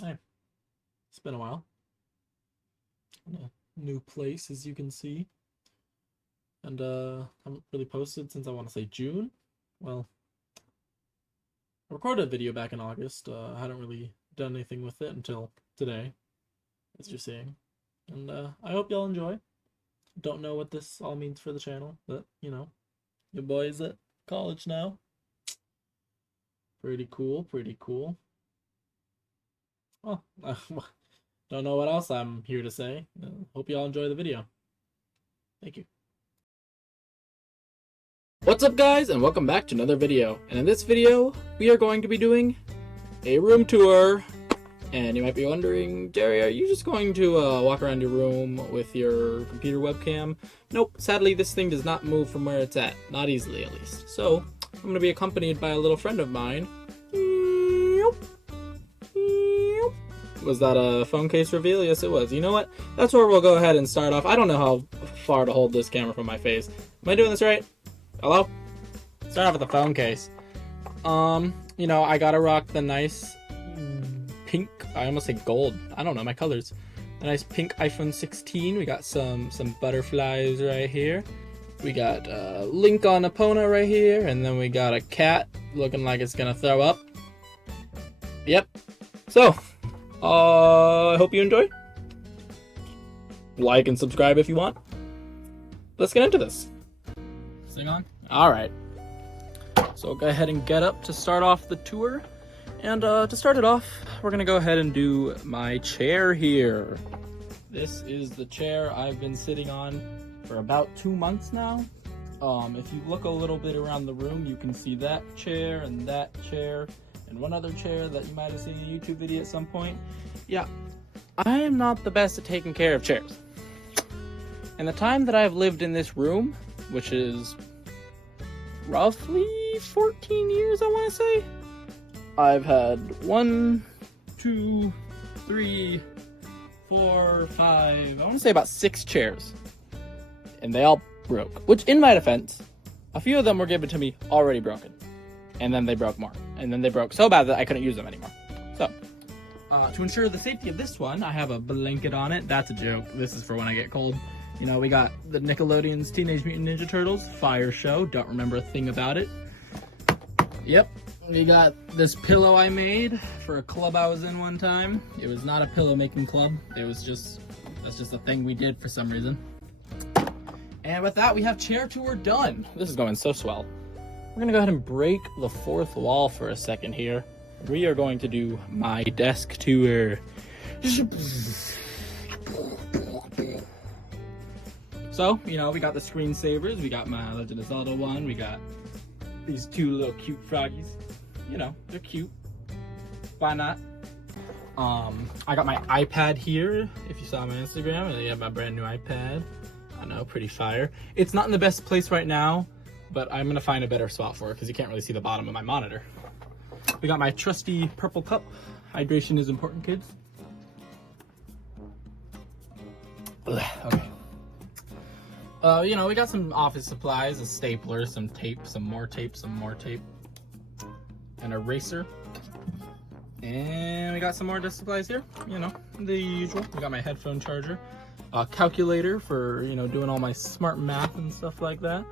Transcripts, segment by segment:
Hey, it's been a while. In a new place, as you can see. And haven't really posted since I want to say June. Well, I recorded a video back in August. I hadn't really done anything with it until today, as you're seeing. And I hope y'all enjoy. Don't know what this all means for the channel, but your boy's at college now. Pretty cool, pretty cool. Well, don't know what else I'm here to say. Hope y'all enjoy the video. Thank you. What's up, guys, and welcome back to another video. And in this video, we are going to be doing a room tour. And you might be wondering, Jerry, are you just going to walk around your room with your computer webcam? Nope, sadly this thing does not move from where it's at. Not easily, at least. So, I'm going to be accompanied by a little friend of mine. Was that a phone case reveal? Yes, it was. You know what? That's where we'll go ahead and start off. I don't know how far to hold this camera from my face. Am I doing this right? Hello? Start off with the phone case. I gotta rock the nice pink, I almost say gold. I don't know my colors. The nice pink iPhone 16. We got some butterflies right here. We got Link on Epona right here, and then we got a cat looking like it's gonna throw up. Yep. So, I hope you enjoy. Like and subscribe if you want. Let's get into this. Sing on? Alright. So we'll go ahead and get up to start off the tour. And to start it off, we're going to go ahead and do my chair here. This is the chair I've been sitting on for about 2 months now. If you look a little bit around the room, you can see that chair and one other chair that you might have seen in a YouTube video at some point. Yeah, I am not the best at taking care of chairs. And the time that I've lived in this room, which is roughly 14 years, I want to say, I've had 1, 2, 3, 4, 5, I want to say about 6 chairs. And they all broke, which in my defense, a few of them were given to me already broken. And then they broke more. And then they broke so bad that I couldn't use them anymore. So, to ensure the safety of this one, I have a blanket on it. That's a joke. This is for when I get cold. We got the Nickelodeon's Teenage Mutant Ninja Turtles Fire Show. Don't remember a thing about it. Yep. We got this pillow I made for a club I was in one time. It was not a pillow making club. That's just a thing we did for some reason. And with that, we have chair tour done. This is going so swell. We're gonna go ahead and break the fourth wall for a second here. We are going to do my desk tour. So, we got the screensavers. We got my Legend of Zelda one. We got these 2 little cute froggies. They're cute. Why not? I got my iPad here. If you saw my Instagram, I have my brand new iPad. I know, pretty fire. It's not in the best place right now, but I'm gonna find a better spot for it because you can't really see the bottom of my monitor. We got my trusty purple cup. Hydration is important, kids. Okay. We got some office supplies, a stapler, some tape, some more tape, an eraser. And we got some more desk supplies here, the usual. We got my headphone charger, a calculator for, doing all my smart math and stuff like that.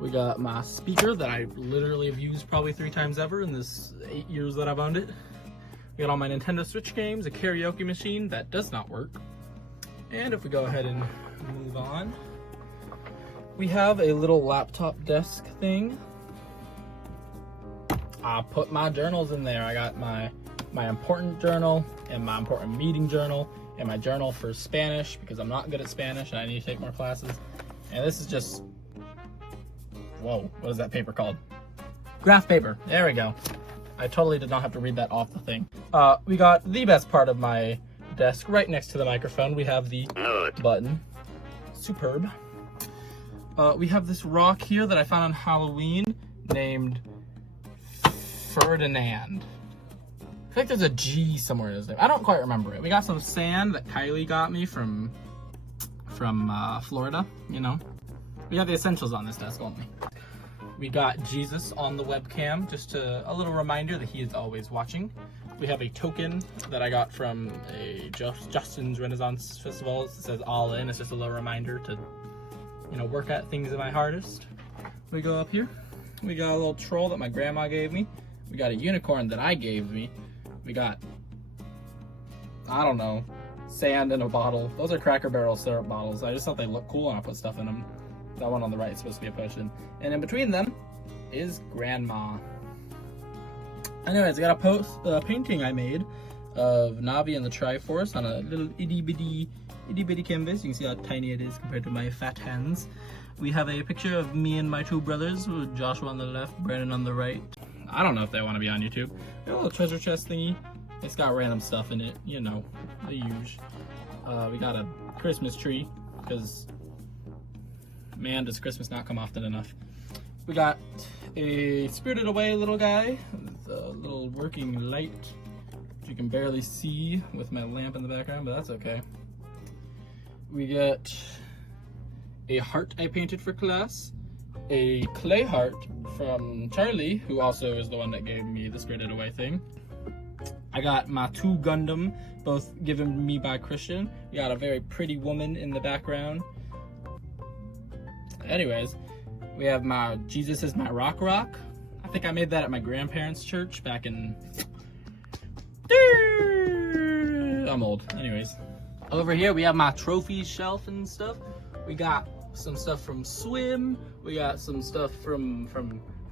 We got my speaker that I literally have used probably 3 times ever in this 8 years that I've owned it. We got all my Nintendo Switch games, a karaoke machine that does not work. And if we go ahead and move on, we have a little laptop desk thing. I put my journals in there. I got my important journal and my important meeting journal and my journal for Spanish because I'm not good at Spanish and I need to take more classes. And this is just, whoa, what is that paper called? Graph paper. There we go. I totally did not have to read that off the thing. We got the best part of my desk right next to the microphone. We have the button. Superb. We have this rock here that I found on Halloween named Ferdinand. I think there's a G somewhere in his name. I don't quite remember it. We got some sand that Kylie got me from Florida, We got the essentials on this desk only. We got Jesus on the webcam, just a little reminder that he is always watching. We have a token that I got from a Justin's Renaissance Festival. It says all in. It's just a little reminder to, you know, work at things at my hardest. We go up here. We got a little troll that my grandma gave me. We got a unicorn that I gave me. We got, I don't know, sand in a bottle. Those are Cracker Barrel syrup bottles. I just thought they looked cool and I put stuff in them. That one on the right is supposed to be a potion. And in between them is Grandma. Anyways, I got a painting I made of Navi and the Triforce on a little itty bitty canvas. You can see how tiny it is compared to my fat hands. We have a picture of me and my two brothers, with Joshua on the left, Brandon on the right. I don't know if they want to be on YouTube. We have a little treasure chest thingy. It's got random stuff in it, you know, the usual. We got a Christmas tree, because, man, does Christmas not come often enough. We got a Spirited Away little guy, with a little working light, which you can barely see with my lamp in the background, but that's okay. We got a heart I painted for class, a clay heart from Charlie, who also is the one that gave me the Spirited Away thing. I got my two Gundam, both given me by Christian. We got a very pretty woman in the background. Anyways, we have my Jesus is my rock. I think I made that at my grandparents' church back in... I'm old. Anyways. Over here we have my trophies shelf and stuff. We got some stuff from Swim. We got some stuff from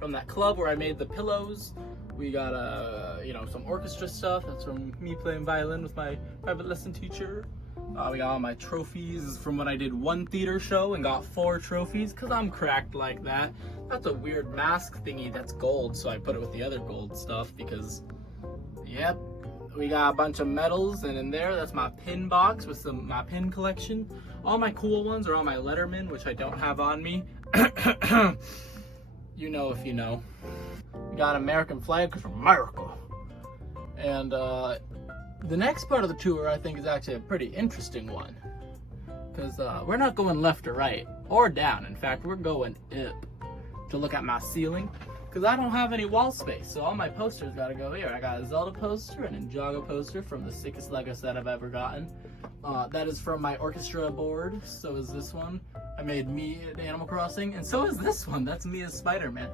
that club where I made the pillows. We got you know, some orchestra stuff. That's from me playing violin with my private lesson teacher. We got all my trophies from when I did one theater show and got 4 trophies, because I'm cracked like that. That's a weird mask thingy that's gold, so I put it with the other gold stuff because, yep. We got a bunch of medals, and in there, that's my pin box with my pin collection. All my cool ones are on my Letterman, which I don't have on me. You know if you know. We got an American flag, because America. And the next part of the tour, I think, is actually a pretty interesting one. Because we're not going left or right, or down. In fact, we're going up to look at my ceiling. Because I don't have any wall space, so all my posters gotta go here. I got a Zelda poster, an Ninjago poster from the sickest Lego set I've ever gotten. That is from my orchestra board, so is this one. I made me at Animal Crossing, and so is this one. That's me as Spider-Man.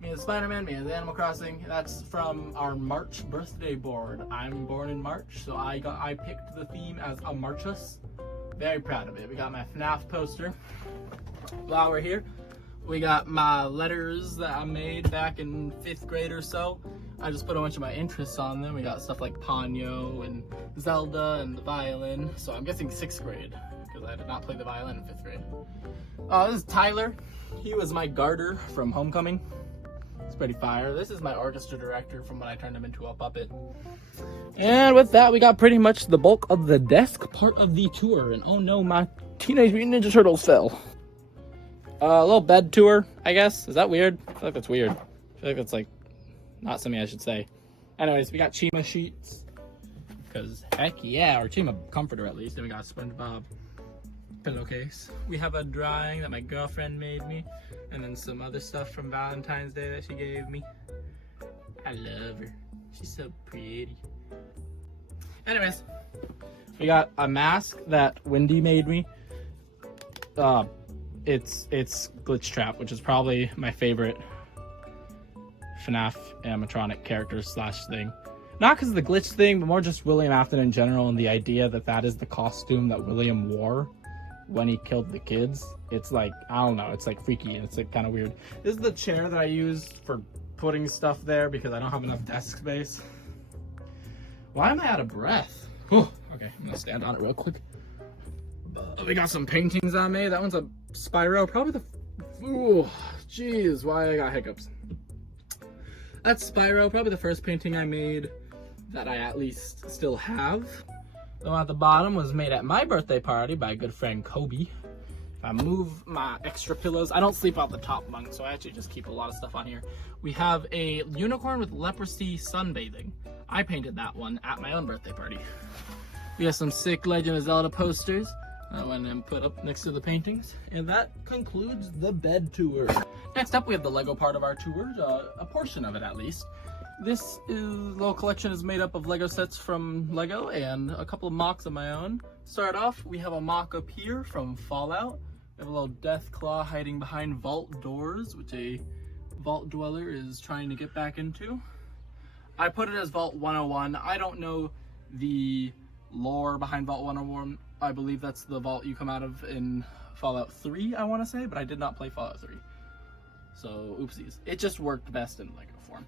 Me as Spider-Man, me as Animal Crossing. That's from our March birthday board. I'm born in March, so I picked the theme as a Marchus. Very proud of it. We got my FNAF poster. While we're here, we got my letters that I made back in 5th grade or so. I just put a bunch of my interests on them. We got stuff like Ponyo and Zelda and the violin. So I'm guessing 6th grade, because I did not play the violin in 5th grade. This is Tyler. He was my garter from Homecoming. It's pretty fire. This is my orchestra director from when I turned him into a puppet. And with that, we got pretty much the bulk of the desk part of the tour. And oh no, my Teenage Mutant Ninja Turtles fell. A little bed tour, I guess. Is that weird? I feel like that's weird. I feel like that's like not something I should say. Anyways, we got Chima sheets. Because heck yeah, or Chima comforter at least. And we got SpongeBob pillowcase. We have a drawing that my girlfriend made me. And then some other stuff from Valentine's Day that she gave me. I love her. She's so pretty. Anyways, we got a mask that Wendy made me. It's Glitch Trap, which is probably my favorite FNAF animatronic character / thing. Not because of the glitch thing, but more just William Afton in general, and the idea that that is the costume that William wore when he killed the kids. It's like, I don't know, it's like freaky and it's like kind of weird. This is the chair that I use for putting stuff there because I don't have enough desk space. Why am I out of breath? Whew. Okay, I'm gonna stand on it real quick. We got some paintings I made. That one's a Spyro, probably the, ooh, jeez, why I got hiccups. That's Spyro, probably the first painting I made that I at least still have. The one at the bottom was made at my birthday party by a good friend Kobe. If I move my extra pillows, I don't sleep out the top bunk, so I actually just keep a lot of stuff on here. We have a unicorn with leprosy sunbathing. I painted that one at my own birthday party. We have some sick Legend of Zelda posters. I went and put up next to the paintings. And that concludes the bed tour. Next up, we have the Lego part of our tour, a portion of it at least. This little collection is made up of Lego sets from Lego and a couple of mocks of my own. To start off, we have a mock up here from Fallout. We have a little death claw hiding behind vault doors, which a vault dweller is trying to get back into. I put it as Vault 101. I don't know the lore behind Vault 101. I believe that's the vault you come out of in Fallout 3, I want to say, but I did not play Fallout 3. So, oopsies. It just worked best in Lego form.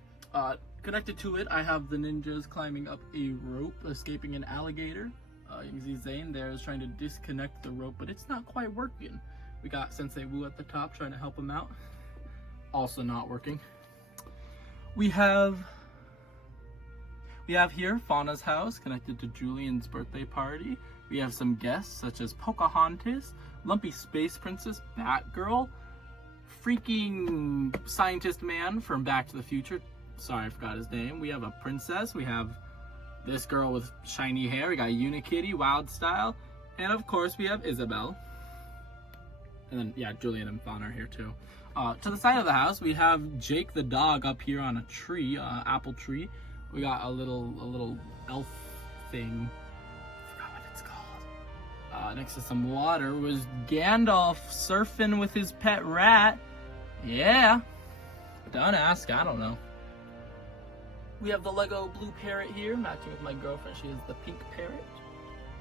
Connected to it, I have the ninjas climbing up a rope, escaping an alligator. You can see Zane there is trying to disconnect the rope, but it's not quite working. We got Sensei Wu at the top trying to help him out. Also not working. We have here Fauna's house connected to Julian's birthday party. We have some guests such as Pocahontas, Lumpy Space Princess, Batgirl, freaking scientist man from Back to the Future. Sorry, I forgot his name. We have a princess. We have this girl with shiny hair. We got Unikitty, Wild Style. And of course, we have Isabel. And then, yeah, Julian and Fauna are here too. To the side of the house, we have Jake the dog up here on a tree, apple tree. We got a little elf thing. I forgot what it's called. Next to some water was Gandalf surfing with his pet rat. Yeah. Don't ask, I don't know. We have the Lego blue parrot here, matching with my girlfriend. She is the pink parrot.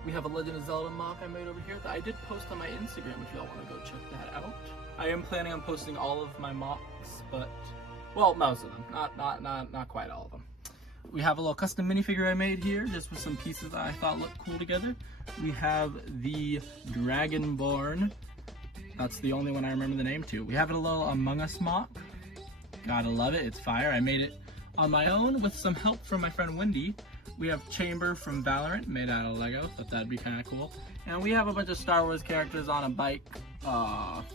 We have a Legend of Zelda mock I made over here that I did post on my Instagram if y'all want to go check that out. I am planning on posting all of my mocks, but, well, most of them. Not quite all of them. We have a little custom minifigure I made here, just with some pieces that I thought looked cool together. We have the Dragonborn. That's the only one I remember the name to. We have a little Among Us mock. Gotta love it, it's fire. I made it on my own with some help from my friend Wendy. We have Chamber from Valorant, made out of Lego. Thought that'd be kind of cool. And we have a bunch of Star Wars characters on a bike, on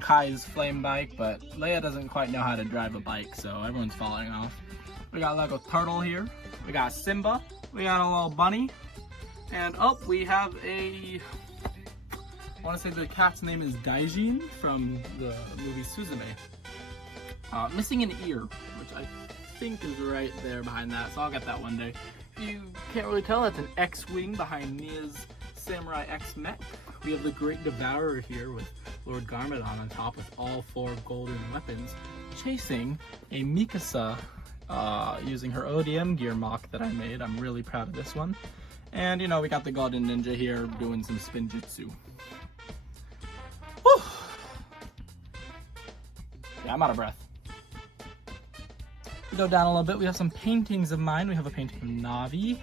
Kai's flame bike, but Leia doesn't quite know how to drive a bike, so everyone's falling off. We got Lego Turtle here. We got Simba. We got a little bunny. And we have I want to say the cat's name is Daijin from the movie Suzume. Missing an ear, which I think is right there behind that, so I'll get that one day. If you can't really tell, that's an X-Wing behind Mia's Samurai X mech. We have the Great Devourer here with Lord Garmadon on top with all 4 golden weapons, chasing a Mikasa using her ODM gear mock that I made. I'm really proud of this one. And, you know, we got the Golden Ninja here doing some spinjitzu. Whew. Yeah, I'm out of breath. We go down a little bit. We have some paintings of mine. We have a painting of Navi,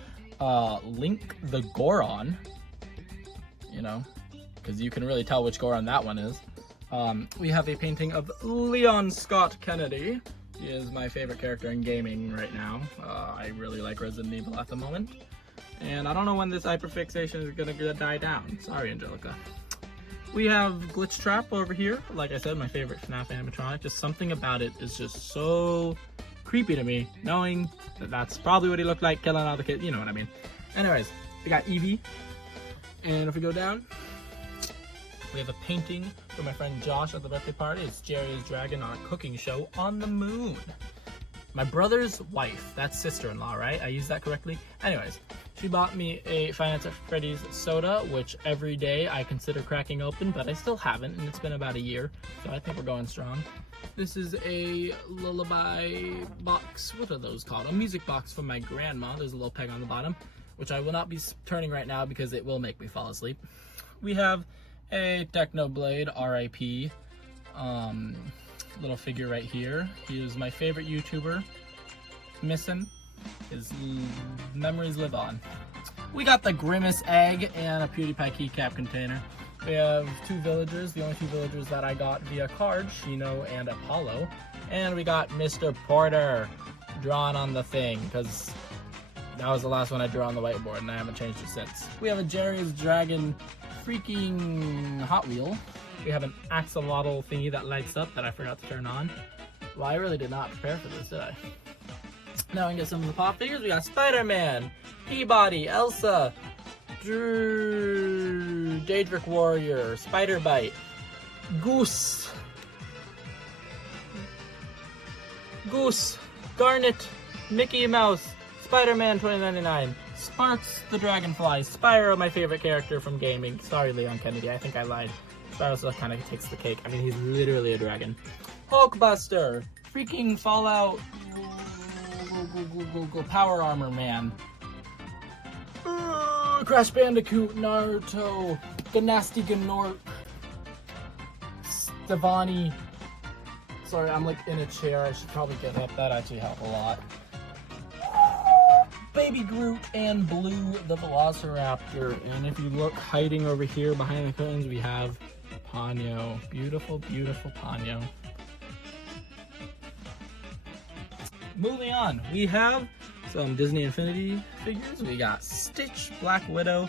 Link the Goron, you know, because you can really tell which Goron that one is. We have a painting of Leon Scott Kennedy. He is my favorite character in gaming right now. I really like Resident Evil at the moment. And I don't know when this hyperfixation is gonna die down. Sorry, Angelica. We have Glitch Trap over here. Like I said, my favorite FNAF animatronic. Just something about it is just so creepy to me, knowing that that's probably what he looked like killing all the kids. You know what I mean. Anyways, we got Eevee. And if we go down, we have a painting from my friend Josh at the birthday party. It's JerryIsDragon on a cooking show on the moon. My brother's wife, that's sister-in-law, right? I used that correctly? Anyways, she bought me a Five Nights at Freddy's soda, which every day I consider cracking open, but I still haven't, and it's been about a year, so I think we're going strong. This is a lullaby box. What are those called? A music box from my grandma. There's a little peg on the bottom, which I will not be turning right now because it will make me fall asleep. We have a Technoblade RIP little figure right here. He is my favorite YouTuber. Miss him. His memories live on. We got the Grimace egg and a PewDiePie keycap container. We have 2 villagers, the only 2 villagers that I got via card, Shino and Apollo. And we got Mr. Porter drawn on the thing, because that was the last one I drew on the whiteboard and I haven't changed it since. We have a JerryIsDragon freaking Hot Wheel. We have an axolotl thingy that lights up that I forgot to turn on. Well, I really did not prepare for this, did I? Now we can get some of the pop figures. We got Spider-Man, Peabody, Elsa, Daedric Warrior, Spider-Bite, Goose, Garnet, Mickey Mouse, Spider-Man 2099, Sparks the Dragonfly, Spyro, my favorite character from gaming. Sorry, Leon Kennedy, I think I lied. Spyro still kind of takes the cake. I mean, he's literally a dragon. Hulkbuster, freaking Fallout, Power Armor Man, Crash Bandicoot, Naruto, Ganasty Ganork, Stevani. Sorry, I'm like in a chair. I should probably get up. That actually helped a lot. Baby Groot and Blue the Velociraptor. And if you look hiding over here behind the curtains, we have Ponyo. Beautiful, beautiful Ponyo. Moving on, we have some Disney Infinity figures. We got Stitch, Black Widow,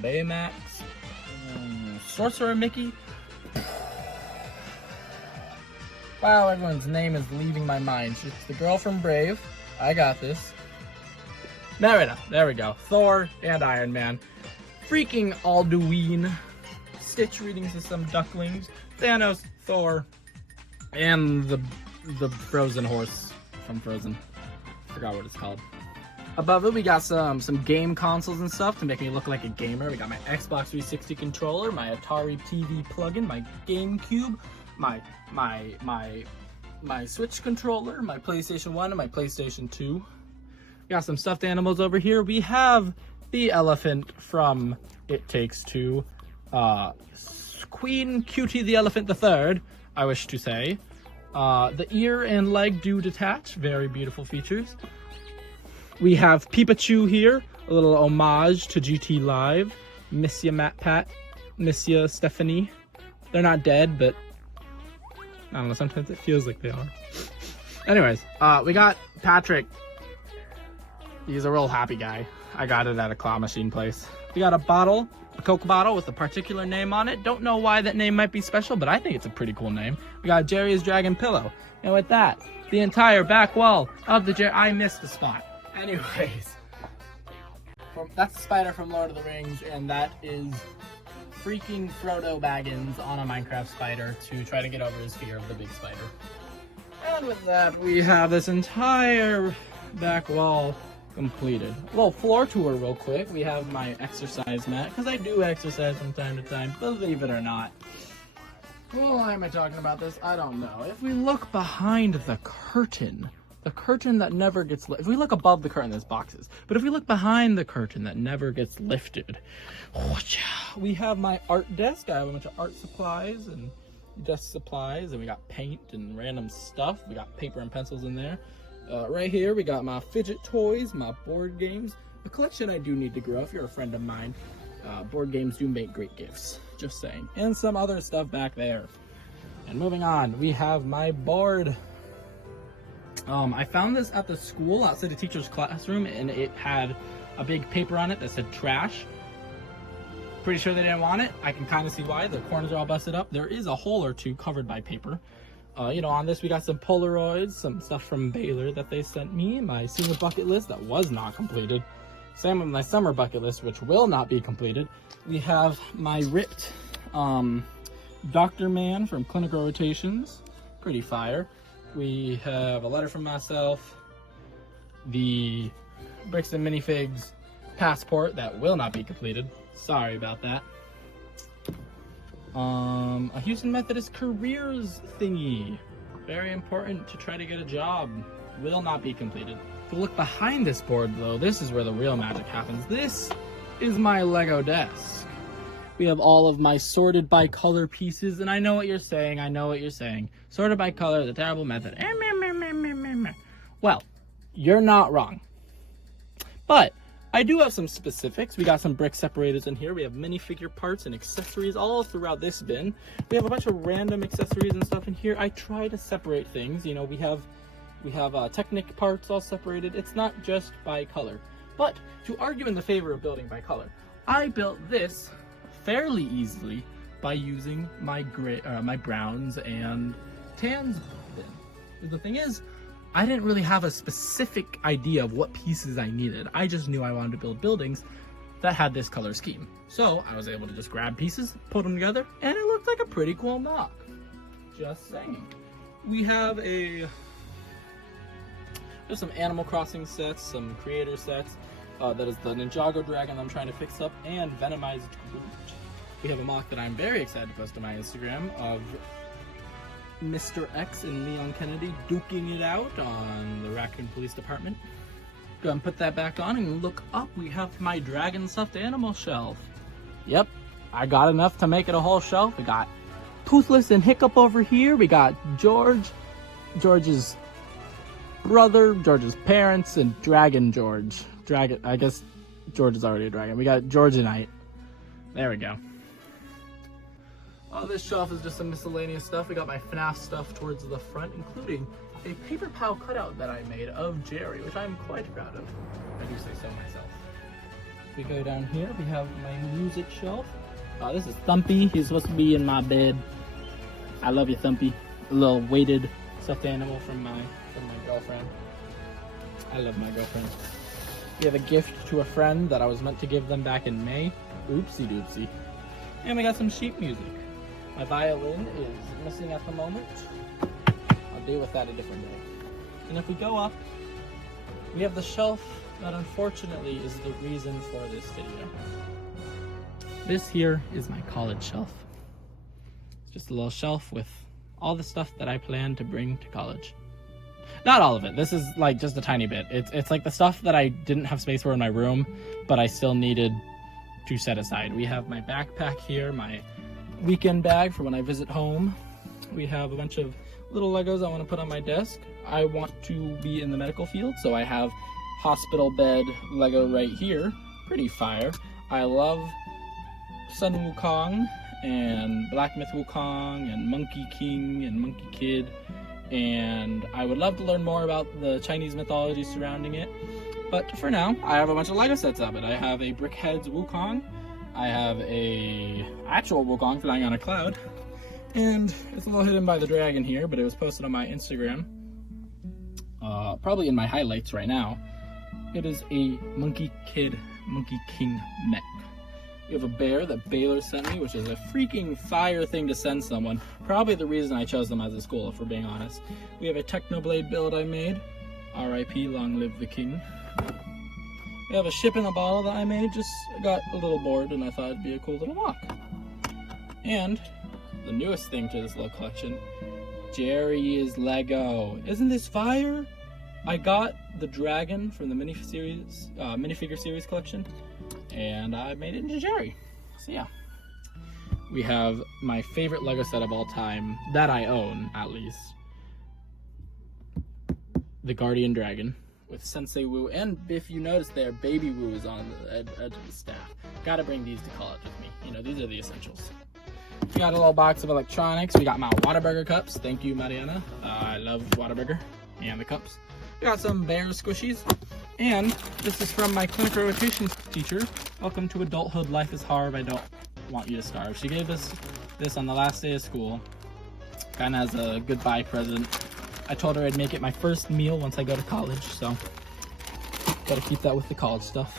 Baymax, Sorcerer Mickey. Wow, everyone's name is leaving my mind. It's the girl from Brave. I got this. Merida, there we go. Thor and Iron Man. Freaking Alduin. Stitch reading System Ducklings. Thanos, Thor, and the frozen horse from Frozen. Forgot what it's called. Above it, we got some game consoles and stuff to make me look like a gamer. We got my Xbox 360 controller, my Atari TV plugin, my GameCube, my Switch controller, my PlayStation 1, and my PlayStation 2. We got some stuffed animals over here. We have the elephant from It Takes Two. Queen Cutie the Elephant III, I wish to say. The ear and leg do detach. Very beautiful features. We have Pikachu here, a little homage to GT Live. Miss ya Matt Pat, miss ya Stephanie. They're not dead, but I don't know, sometimes it feels like they are. Anyways, we got Patrick. He's a real happy guy. I got it at a claw machine place. We got a bottle, a Coke bottle with a particular name on it. Don't know why that name might be special, but I think it's a pretty cool name. We got JerryIsDragon pillow. And with that, the entire back wall of the I missed a spot. Anyways, that's the spider from Lord of the Rings, and that is freaking Frodo Baggins on a Minecraft spider to try to get over his fear of the big spider. And with that, we have this entire back wall completed. A little floor tour real quick. We have my exercise mat, because I do exercise from time to time, believe it or not. Why am I talking about this? I don't know. If we look behind the curtain that never gets lifted. If we look above the curtain, there's boxes. But if we look behind the curtain that never gets lifted, we have my art desk. I have a bunch of art supplies and desk supplies, and we got paint and random stuff. We got paper and pencils in there. Right here, we got my fidget toys, my board games. A collection I do need to grow if you're a friend of mine. Board games do make great gifts, just saying. And some other stuff back there. And moving on, we have my board. I found this at the school outside the teacher's classroom, and it had a big paper on it that said trash. Pretty sure they didn't want it. I can kind of see why. The corners are all busted up. There is a hole or two covered by paper. On this we got some Polaroids, some stuff from Baylor that they sent me, my senior bucket list that was not completed. Same with my summer bucket list, which will not be completed. We have my ripped Dr. Man from Clinical Rotations. Pretty fire. We have a letter from myself, the Bricks and Minifigs passport that will not be completed. Sorry about that. A Houston Methodist careers thingy. Very important to try to get a job. Will not be completed. If you look behind this board though, this is where the real magic happens. This is my Lego desk. We have all of my sorted by color pieces, and I know what you're saying, Sorted by color, the terrible method. Well, you're not wrong. But I do have some specifics. We got some brick separators in here. We have minifigure parts and accessories all throughout this bin. We have a bunch of random accessories and stuff in here. I try to separate things. We have Technic parts all separated. It's not just by color. But to argue in the favor of building by color, I built this fairly easily by using my browns and tans bin. The thing is, I didn't really have a specific idea of what pieces I needed. I just knew I wanted to build buildings that had this color scheme. So I was able to just grab pieces, put them together, and it looked like a pretty cool MOC. Just saying. We have a There's some Animal Crossing sets, some creator sets. That is the Ninjago dragon I'm trying to fix up, and Venomized Groot. We have a mock that I'm very excited to post on my Instagram of Mr. X and Leon Kennedy duking it out on the Raccoon Police Department. Go and put that back on and look up. We have my dragon stuffed animal shelf. Yep, I got enough to make it a whole shelf. We got Toothless and Hiccup over here. We got George's brother, George's parents, and Dragon George. Dragon, I guess George is already a dragon. We got Georgianite. There we go. Oh, this shelf is just some miscellaneous stuff. We got my FNAF stuff towards the front, including a paper pal cutout that I made of Jerry, which I'm quite proud of. I do say so myself. If we go down here, we have my music shelf. This is Thumpy. He's supposed to be in my bed. I love you, Thumpy. A little weighted stuffed animal from my girlfriend. I love my girlfriend. We have a gift to a friend that I was meant to give them back in May. Oopsie doopsie. And we got some sheet music. My violin is missing at the moment. I'll deal with that a different day. And if we go up, we have the shelf that unfortunately is the reason for this video. This here is my college shelf. It's just a little shelf with all the stuff that I plan to bring to college. Not all of it. This is like just a tiny bit. It's like the stuff that I didn't have space for in my room, but I still needed to set aside. We have my backpack here, my weekend bag for when I visit home. We have a bunch of little Legos I want to put on my desk. I want to be in the medical field, so I have hospital bed Lego right here. Pretty fire. I love Sun Wukong and Black Myth Wukong and Monkey King and Monkey Kid. And I would love to learn more about the Chinese mythology surrounding it. But for now, I have a bunch of Lego sets of it. I have a Brickhead's Wukong. I have a actual Wukong flying on a cloud. And it's a little hidden by the dragon here, but it was posted on my Instagram. Probably in my highlights right now. It is a Monkey Kid, Monkey King mech. We have a bear that Baylor sent me, which is a freaking fire thing to send someone. Probably the reason I chose them as a school, if we're being honest. We have a Technoblade build I made. R.I.P. Long live the king. We have a ship in a bottle that I made. Just got a little bored and I thought it'd be a cool little mock. And the newest thing to this little collection, Jerry is Lego. Isn't this fire? I got the dragon from the minifigure series collection, and I made it into Jerry. So yeah. We have my favorite Lego set of all time, that I own at least. The Guardian Dragon with Sensei Wu, and if you notice there, Baby Wu is on the edge of the staff. Gotta bring these to college with me. You know, these are the essentials. We got a little box of electronics. We got my Whataburger cups. Thank you, Mariana. I love Whataburger and the cups. We got some bear squishies. And this is from my clinical rotations teacher. Welcome to adulthood. Life is hard. I don't want you to starve. She gave us this on the last day of school. Kind of as a goodbye present. I told her I'd make it my first meal once I go to college, so gotta keep that with the college stuff.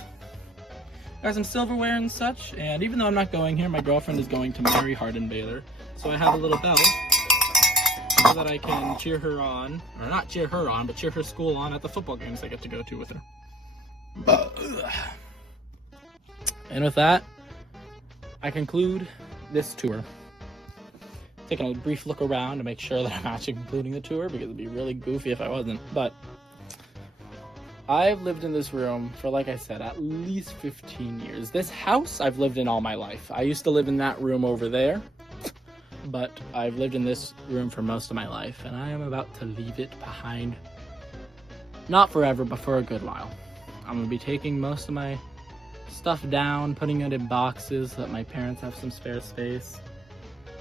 Got some silverware and such, and even though I'm not going here, my girlfriend is going to marry Hardin Baylor, so I have a little bell so that I can cheer her on, or not cheer her on, but cheer her school on at the football games I get to go to with her. And with that, I conclude this tour. Taking a brief look around to make sure that I'm actually concluding the tour, because it'd be really goofy if I wasn't. But I've lived in this room for, like I said, at least 15 years. This house I've lived in all my life. I used to live in that room over there, but I've lived in this room for most of my life, and I am about to leave it behind. Not forever, but for a good while. I'm going to be taking most of my stuff down, putting it in boxes so that my parents have some spare space.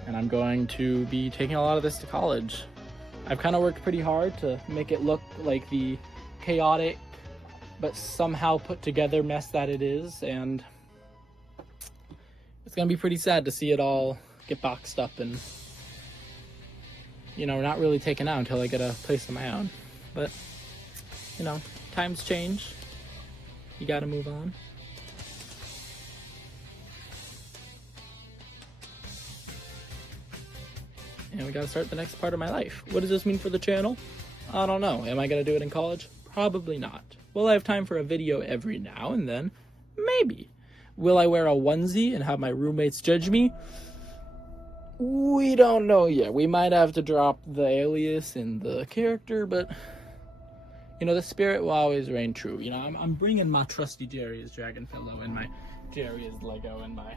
And I'm going to be taking a lot of this to college. I've kind of worked pretty hard to make it look like the chaotic but somehow put together mess that it is, and it's gonna be pretty sad to see it all get boxed up and, you know, not really taken out until I get a place of my own. But, you know, times change. You gotta move on. And we gotta start the next part of my life. What does this mean for the channel? I don't know. Am I gonna do it in college? Probably not. Will I have time for a video every now and then? Maybe. Will I wear a onesie and have my roommates judge me? We don't know yet. We might have to drop the alias in the character, but you know, the spirit will always reign true. You know, I'm bringing my trusty JerryIsDragon pillow and my JerryIs Lego and my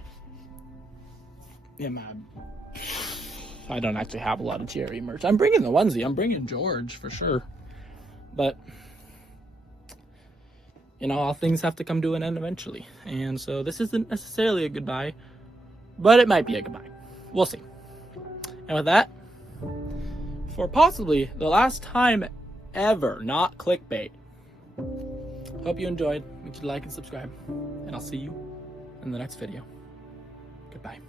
I don't actually have a lot of Jerry merch. I'm bringing the onesie. I'm bringing George for sure. But you know, all things have to come to an end eventually. And so this isn't necessarily a goodbye, but it might be a goodbye. We'll see. And with that, for possibly the last time ever, not clickbait, hope you enjoyed. Make sure to like and subscribe. And I'll see you in the next video. Goodbye.